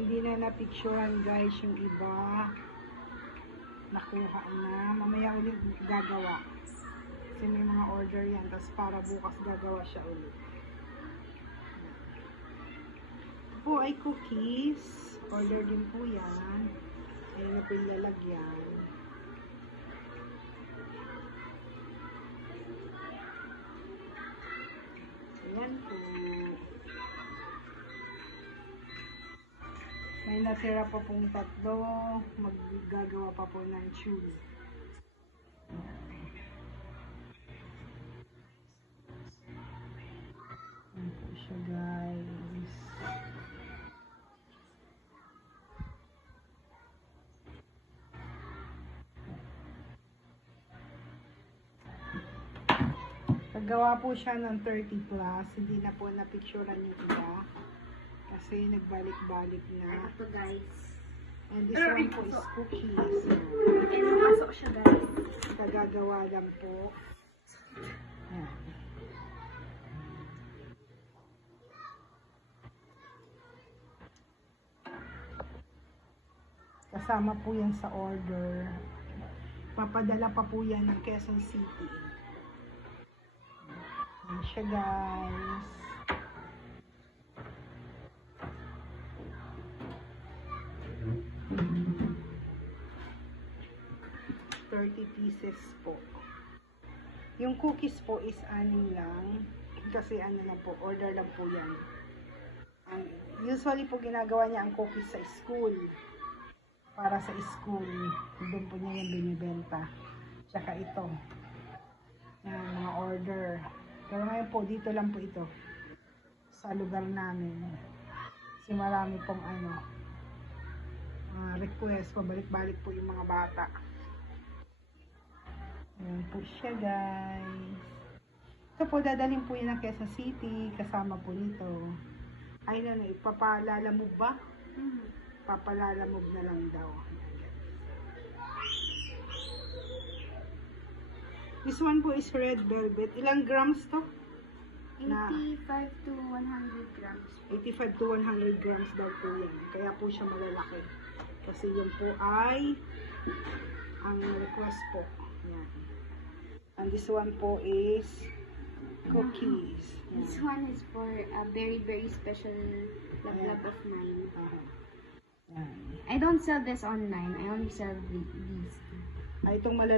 Hindi na napicturean guys yung iba. Nakuha na. Mamaya ulit gagawa. Kasi may mga order yan. Tapos para bukas gagawa siya ulit. Ito po ay cookies. Order din po yan. Ayan na po yung lalagyan. Ayan po. May natira pa pong tatlo. Maggagawa pa po ng tube. Ayan po siya guys. Naggawa po siya ng 30 plus. Hindi na po napicturean yung iba. Kasi nagbalik-balik na. Ito guys. And this one po is cookies. And masok siya guys. Nagagawa lang po. Ayan. Kasama po yan sa order. Papadala pa po yan ng Quezon City. Ayan siya guys. $30 po. Yung cookies po is 6 lang. Kasi ano lang po, order lang po yan. Usually po ginagawa niya ang cookies sa school. Para sa school. Doon po niya yung binibenta. Tsaka ito. Yan, mga order. Pero ngayon po, dito lang po ito. Sa lugar namin. Kasi marami pong request. Pabalik-balik po yung mga bata. Ayan po siya guys. Ito po, dadalhin po yun ng Quezon City. Kasama po nito. Ay na, ipapalalamog ba? Papalalamog na lang daw. This one po is red velvet. Ilang grams to? 85 to 100 grams. 85 to 100 grams daw po yan. Kaya po siya malalaki. Kasi yun po ay ang request po. Yan. And this one po is cookies. This one is for a very special love of mine. Yan. I don't sell this online. I only sell these. Ay, itong